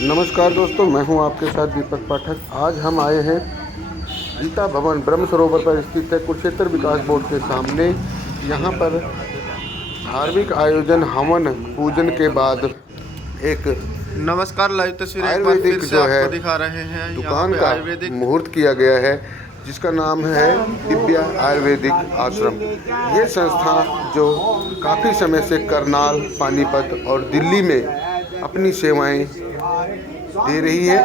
नमस्कार दोस्तों, मैं हूं आपके साथ दीपक पाठक। आज हम आए हैं गीता भवन ब्रह्म सरोवर पर स्थित है कुरुक्षेत्र विकास बोर्ड के सामने। यहां पर धार्मिक आयोजन हवन पूजन के बाद एक नमस्कार। लाइव तस्वीरें एक बार फिर आयुर्वेदिक से जो है आपको दिखा रहे हैं। यहाँ दुकान पे का आयुर्वेदिक मुहूर्त किया गया है, जिसका नाम है दिव्या आयुर्वेदिक आश्रम। ये संस्था जो काफ़ी समय से करनाल, पानीपत और दिल्ली में अपनी सेवाएं दे रही है,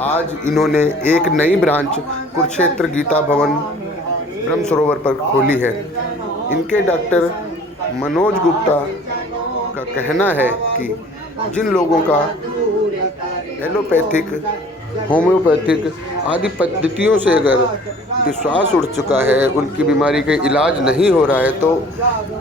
आज इन्होंने एक नई ब्रांच कुरुक्षेत्र गीता भवन ब्रह्म सरोवर पर खोली है। इनके डॉक्टर मनोज गुप्ता का कहना है कि जिन लोगों का एलोपैथिक, होम्योपैथिक आदि पद्धतियों से अगर विश्वास उठ चुका है, उनकी बीमारी का इलाज नहीं हो रहा है, तो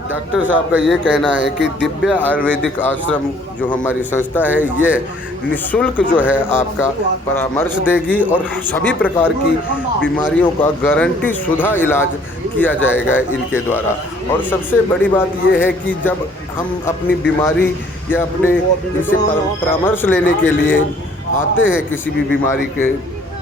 डॉक्टर साहब का ये कहना है कि दिव्या आयुर्वेदिक आश्रम जो हमारी संस्था है, ये निःशुल्क जो है आपका परामर्श देगी और सभी प्रकार की बीमारियों का गारंटी शुदा इलाज किया जाएगा इनके द्वारा। और सबसे बड़ी बात ये है कि जब हम अपनी बीमारी या अपने इनसे परामर्श लेने के लिए आते हैं, किसी भी बीमारी के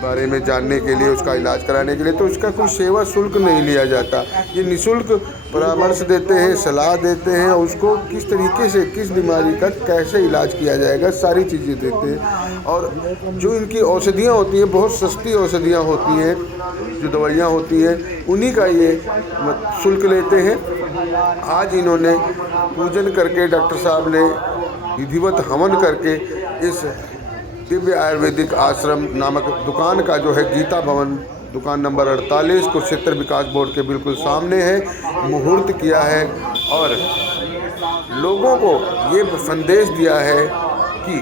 बारे में जानने के लिए, उसका इलाज कराने के लिए, तो उसका कोई सेवा शुल्क नहीं लिया जाता। ये निःशुल्क परामर्श देते हैं, सलाह देते हैं, उसको किस तरीके से, किस बीमारी का कैसे इलाज किया जाएगा, सारी चीज़ें देते हैं। और जो इनकी औषधियाँ होती हैं, बहुत सस्ती औषधियाँ होती हैं, जो दवाइयाँ होती हैं, उन्हीं का ये शुल्क लेते हैं। आज इन्होंने पूजन करके, डॉक्टर साहब ने विधिवत हवन करके इस दिव्य आयुर्वेदिक आश्रम नामक दुकान का जो है गीता भवन दुकान नंबर 48 कुरुक्षेत्र विकास बोर्ड के बिल्कुल सामने है, मुहूर्त किया है और लोगों को ये संदेश दिया है कि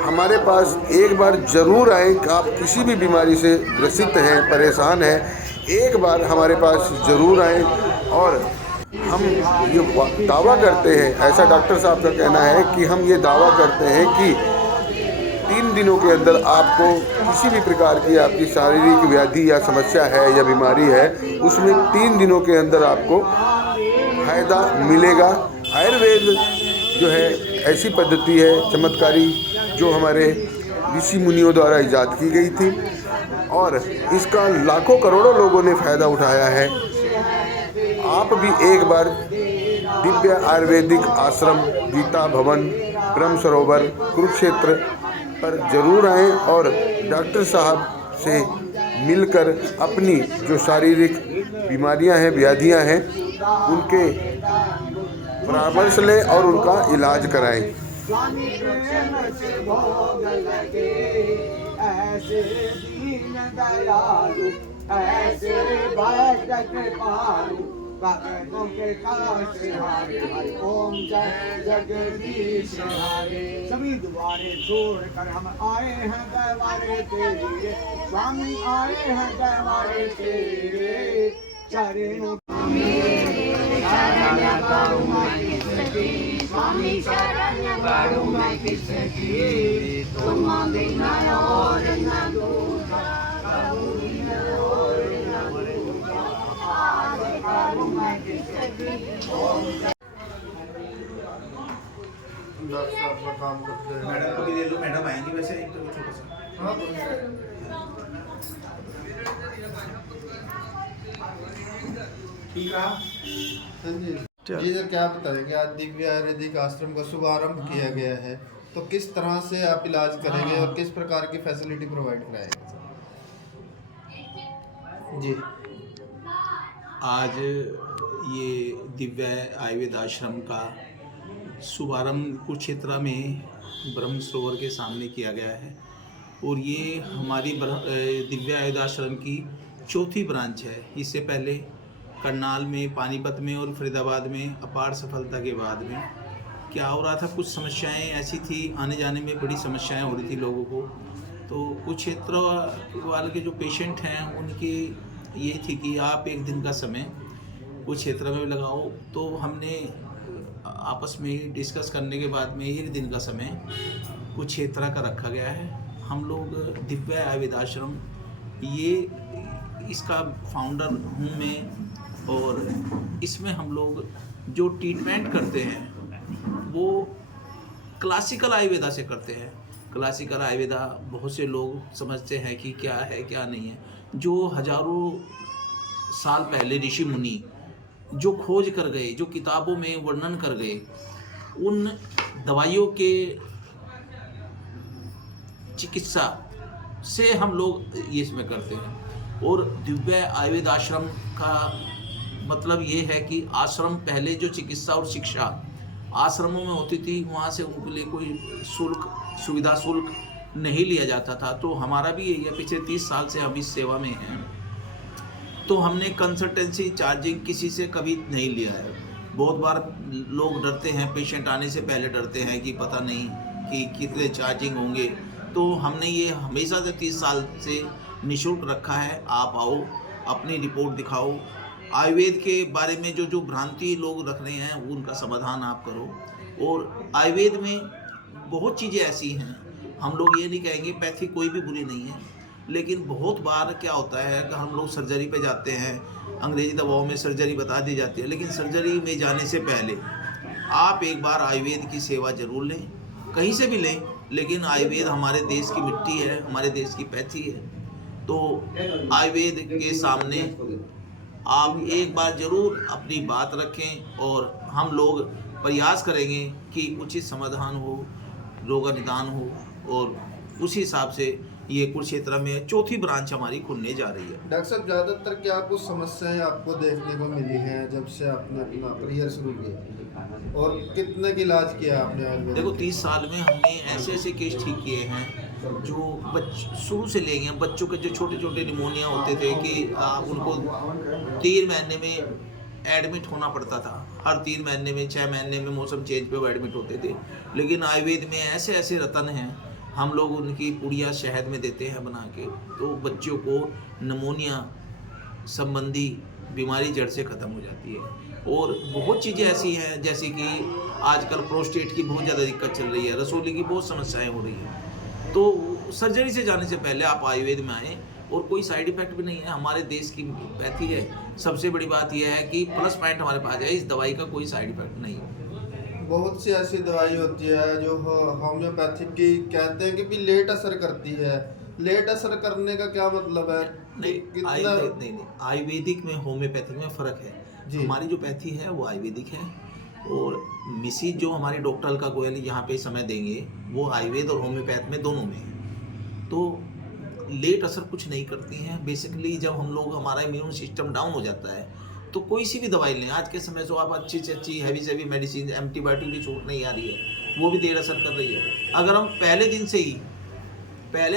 हमारे पास एक बार ज़रूर आए। आप किसी भी बीमारी से ग्रसित हैं, परेशान हैं, एक बार हमारे पास ज़रूर आए। और हम ये दावा करते हैं, ऐसा डॉक्टर साहब का कहना है कि हम ये दावा करते हैं कि 3 दिनों के अंदर आपको किसी भी प्रकार की आपकी शारीरिक व्याधि या समस्या है या बीमारी है, उसमें 3 दिनों के अंदर आपको फायदा मिलेगा। आयुर्वेद जो है ऐसी पद्धति है चमत्कारी, जो हमारे ऋषि मुनियों द्वारा ईजाद की गई थी और इसका लाखों करोड़ों लोगों ने फ़ायदा उठाया है। आप भी एक बार दिव्य आयुर्वेदिक आश्रम गीता भवन ब्रह्म सरोवर कुरुक्षेत्र पर जरूर आएं और डॉक्टर साहब से मिलकर अपनी जो शारीरिक बीमारियां हैं, व्याधियां हैं, उनके परामर्श लें और उनका इलाज कराएं। ओम जय जगदीश हरे। सभी दुआरे छोड़कर हम आए हैं दरबारे तेरे, स्वामी आए हैं दरबारे तेरे चरणों। शरण करूं मैं किसकी, स्वामी शरण करूं मैं किसकी, तुम बिना और न दूजा, काम करते हैं। मैडम को भी दे दो, मैडम आएंगी वैसे एक तो छोटा सा। ठीक है जी सर, क्या बताएंगे? आज दिव्य आयुर्वेदिक आश्रम का शुभारंभ किया गया है, तो किस तरह से आप इलाज करेंगे और किस प्रकार की फैसिलिटी प्रोवाइड कराएंगे जी? आज ये दिव्य आयुर्वेद आश्रम का शुभारंभ कुरुक्षेत्र में ब्रह्म सरोवर के सामने किया गया है और ये हमारी दिव्य आयुर्वेद आश्रम की चौथी ब्रांच है। इससे पहले करनाल में, पानीपत में और फरीदाबाद में अपार सफलता के बाद में क्या हो रहा था, कुछ समस्याएं ऐसी थी, आने जाने में बड़ी समस्याएं हो रही थी लोगों को। तो कुरुक्षेत्र वाले के जो पेशेंट हैं, उनकी ये थी कि आप एक दिन का समय कुरुक्षेत्र में लगाओ। तो हमने आपस में डिस्कस करने के बाद में एक दिन का समय कुरुक्षेत्र का रखा गया है। हम लोग दिव्य आयुर्वेद आश्रम, ये इसका फाउंडर हूँ मैं, और इसमें हम लोग जो ट्रीटमेंट करते हैं वो क्लासिकल आयुर्वेदा से करते हैं। क्लासिकल आयुर्वेदा बहुत से लोग समझते हैं कि क्या है क्या नहीं है। जो हजारों साल पहले ऋषि मुनि जो खोज कर गए, जो किताबों में वर्णन कर गए, उन दवाइयों के चिकित्सा से हम लोग ये इसमें करते हैं। और दिव्य आयुर्वेद आश्रम का मतलब ये है कि आश्रम पहले जो चिकित्सा और शिक्षा आश्रमों में होती थी, वहाँ से उनके लिए कोई शुल्क, सुविधा शुल्क नहीं लिया जाता था। तो हमारा भी यही है, पिछले 30 साल से हम इस सेवा में हैं, तो हमने कंसल्टेंसी चार्जिंग किसी से कभी नहीं लिया है। बहुत बार लोग डरते हैं, पेशेंट आने से पहले डरते हैं कि पता नहीं कि कितने चार्जिंग होंगे, तो हमने ये हमेशा से 30 साल से निःशुल्क रखा है। आप आओ, अपनी रिपोर्ट दिखाओ, आयुर्वेद के बारे में जो जो भ्रांति लोग रख रहे हैं उनका समाधान आप करो। और आयुर्वेद में बहुत चीज़ें ऐसी हैं, हम लोग ये नहीं कहेंगे पैथी कोई भी बुरी नहीं है, लेकिन बहुत बार क्या होता है कि हम लोग सर्जरी पे जाते हैं, अंग्रेजी दवाओं में सर्जरी बता दी जाती है, लेकिन सर्जरी में जाने से पहले आप एक बार आयुर्वेद की सेवा जरूर लें, कहीं से भी लें, लेकिन आयुर्वेद हमारे देश की मिट्टी है, हमारे देश की पैथी है। तो आयुर्वेद के सामने आप एक बार जरूर अपनी बात रखें और हम लोग प्रयास करेंगे कि उचित समाधान हो, रोग निदान हो। और उसी हिसाब से ये कुरुक्षेत्र में चौथी ब्रांच हमारी खुलने जा रही है। डॉक्टर साहब, ज़्यादातर क्या कुछ समस्याएं आपको देखने को मिली हैं जब से आपने अपना करियर शुरू किया, और कितने की इलाज किया आपने आयुर्वेद? देखो 30 साल में हमने ऐसे ऐसे केस ठीक किए हैं जो शुरू से ले गए। बच्चों के जो छोटे छोटे निमोनिया होते थे कि उनको 3 महीने में एडमिट होना पड़ता था, हर 3 महीने में, 6 महीने में मौसम चेंज पे वो एडमिट होते थे। लेकिन आयुर्वेद में ऐसे ऐसे रतन हैं, हम लोग उनकी पुड़िया शहद में देते हैं बना के, तो बच्चों को निमोनिया संबंधी बीमारी जड़ से ख़त्म हो जाती है। और बहुत चीज़ें ऐसी हैं, जैसे कि आजकल प्रोस्टेट की बहुत ज़्यादा दिक्कत चल रही है, रसोली की बहुत समस्याएं हो रही हैं। तो सर्जरी से जाने से पहले आप आयुर्वेद में आएँ, और कोई साइड इफ़ेक्ट भी नहीं है, हमारे देश की पैथी है। सबसे बड़ी बात यह है कि प्लस पॉइंट हमारे पास है, इस दवाई का कोई साइड इफ़ेक्ट नहीं है। बहुत सी ऐसी दवाई होती है जो होम्योपैथिक की कहते हैं कि भी लेट असर करती है। लेट असर करने का क्या मतलब है? नहीं, आयुर्वेदिक में होम्योपैथिक में फ़र्क है। हमारी जो पैथी है वो आयुर्वेदिक है, और मिसिज जो हमारी डॉक्टर अलका गोयल यहाँ पे समय देंगे वो आयुर्वेद और होम्योपैथ में दोनों में है। तो लेट असर कुछ नहीं करती हैं। बेसिकली जब हम लोग, हमारा इम्यून सिस्टम डाउन हो जाता है, तो कोई सी भी दवाई लें, आज के समय जो आप अच्छी से अच्छी हैवी से हैवी मेडिसिन, एंटीबायोटिक भी छूट नहीं आ रही है, वो भी देर असर कर रही है। अगर हम पहले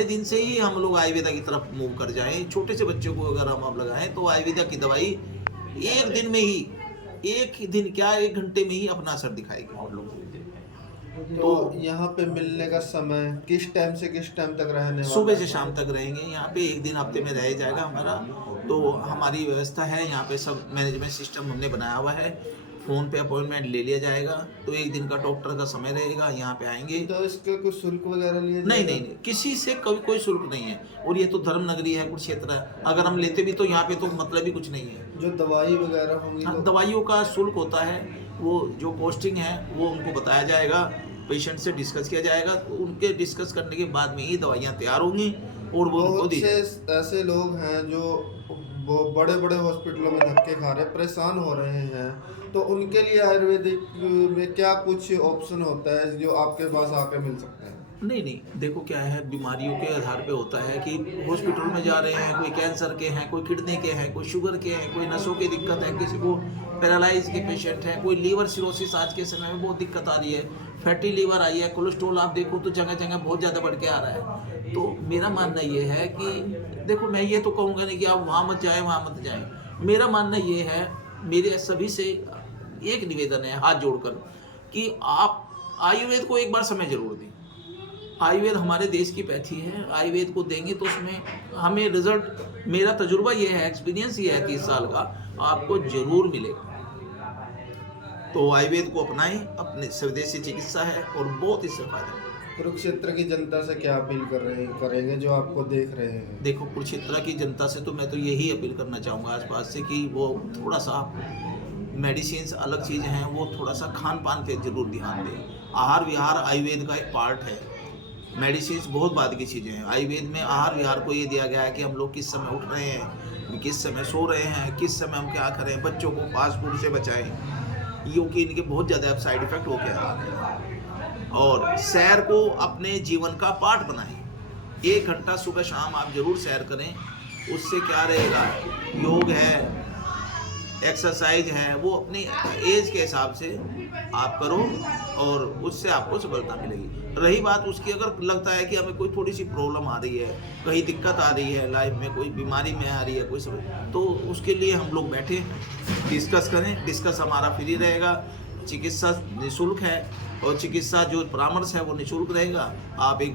दिन से ही हम लोग आयुर्वेदा की तरफ मूव कर जाएं, छोटे से बच्चों को अगर हम अब लगाएं, तो आयुर्वेदा की दवाई एक दिन में ही, एक दिन क्या 1 घंटे में ही अपना असर दिखाएगी हम लोग। तो यहाँ पे मिलने का समय किस टाइम से किस टाइम तक रहने वाला? सुबह से शाम तक रहेंगे यहाँ पे, एक दिन हफ्ते में रह जाएगा हमारा। तो हमारी व्यवस्था है यहाँ पे, सब मैनेजमेंट सिस्टम हमने बनाया हुआ है, फ़ोन पे अपॉइंटमेंट ले लिया जाएगा, तो एक दिन का डॉक्टर का समय रहेगा, यहाँ पे आएंगे। तो इसके कुछ शुल्क वगैरह लिए? नहीं, किसी से कभी कोई शुल्क नहीं है। और ये तो धर्म नगरी है, कुरुक्षेत्र, अगर हम लेते भी तो यहाँ पे तो मतलब ही कुछ नहीं है। जो दवाई वगैरह होंगी, दवाइयों का शुल्क होता है, वो जो पोस्टिंग है वो उनको बताया जाएगा, पेशेंट से डिस्कस किया जाएगा, तो उनके डिस्कस करने के बाद में ही दवाइयाँ तैयार होंगी और वो उनको दी जाएगी। ऐसे लोग हैं जो वो बड़े बड़े हॉस्पिटलों में धक्के खा रहे हैं, परेशान हो रहे हैं, तो उनके लिए आयुर्वेदिक में क्या कुछ ऑप्शन होता है जो आपके पास आके मिल सकते हैं? नहीं, देखो क्या है, बीमारियों के आधार पे होता है कि हॉस्पिटल में जा रहे हैं, कोई कैंसर के हैं, कोई किडनी के हैं, कोई शुगर के हैं, कोई नसों की दिक्कत है, किसी को पैरालाइज के पेशेंट हैं, कोई लीवर सिरोसिस आज के समय में बहुत दिक्कत आ रही है, फैटी लीवर आई है, कोलेस्ट्रॉल आप देखो तो जगह जगह बहुत ज़्यादा बढ़ के आ रहा है। तो मेरा मानना ये है कि देखो, मैं ये तो कहूँगा नहीं कि आप वहाँ मत जाएँ, वहाँ मत जाएँ। मेरा मानना ये है, मेरे सभी से एक निवेदन है हाथ जोड़कर, कि आप आयुर्वेद को एक बार समय जरूर दें। आयुर्वेद हमारे देश की पैथी है, आयुर्वेद को देंगे तो उसमें हमें रिजल्ट, मेरा तजुर्बा ये है, एक्सपीरियंस ये है 30 साल का, आपको जरूर मिलेगा। तो आयुर्वेद को अपनाएं, अपने स्वदेशी चिकित्सा है और बहुत इससे फायदा है। कुरुक्षेत्र की जनता से क्या अपील करेंगे जो आपको देख रहे हैं? देखो, कुरुक्षेत्र की जनता से तो मैं तो यही अपील करना चाहूँगा आसपास से, कि वो थोड़ा सा, मेडिसिन अलग चीज़ हैं, वो थोड़ा सा खान पान पे जरूर ध्यान दें। आहार विहार आयुर्वेद का एक पार्ट है, मेडिसिन बहुत बाद की चीज़ें हैं। आयुर्वेद में आहार विहार को ये दिया गया है कि हम लोग किस समय उठ रहे हैं, किस समय सो रहे हैं, किस समय हम क्या करें, बच्चों को फास्ट फूड से बचाएं, क्योंकि इनके बहुत ज़्यादा अब साइड इफ़ेक्ट होके आ रहे हैं। और सैर को अपने जीवन का पार्ट बनाएं। 1 घंटा सुबह शाम आप ज़रूर सैर करें। उससे क्या रहेगा, योग है, एक्सरसाइज है, वो अपनी एज के हिसाब से आप करो और उससे आपको सफलता मिलेगी। रही बात उसकी, अगर लगता है कि हमें कोई थोड़ी सी प्रॉब्लम आ रही है, कहीं दिक्कत आ रही है लाइफ में, कोई बीमारी में आ रही है कोई सब, तो उसके लिए हम लोग बैठे डिस्कस करें। डिस्कस हमारा फ्री रहेगा, चिकित्सा निःशुल्क है और चिकित्सा जो परामर्श है वो निःशुल्क रहेगा। आप एक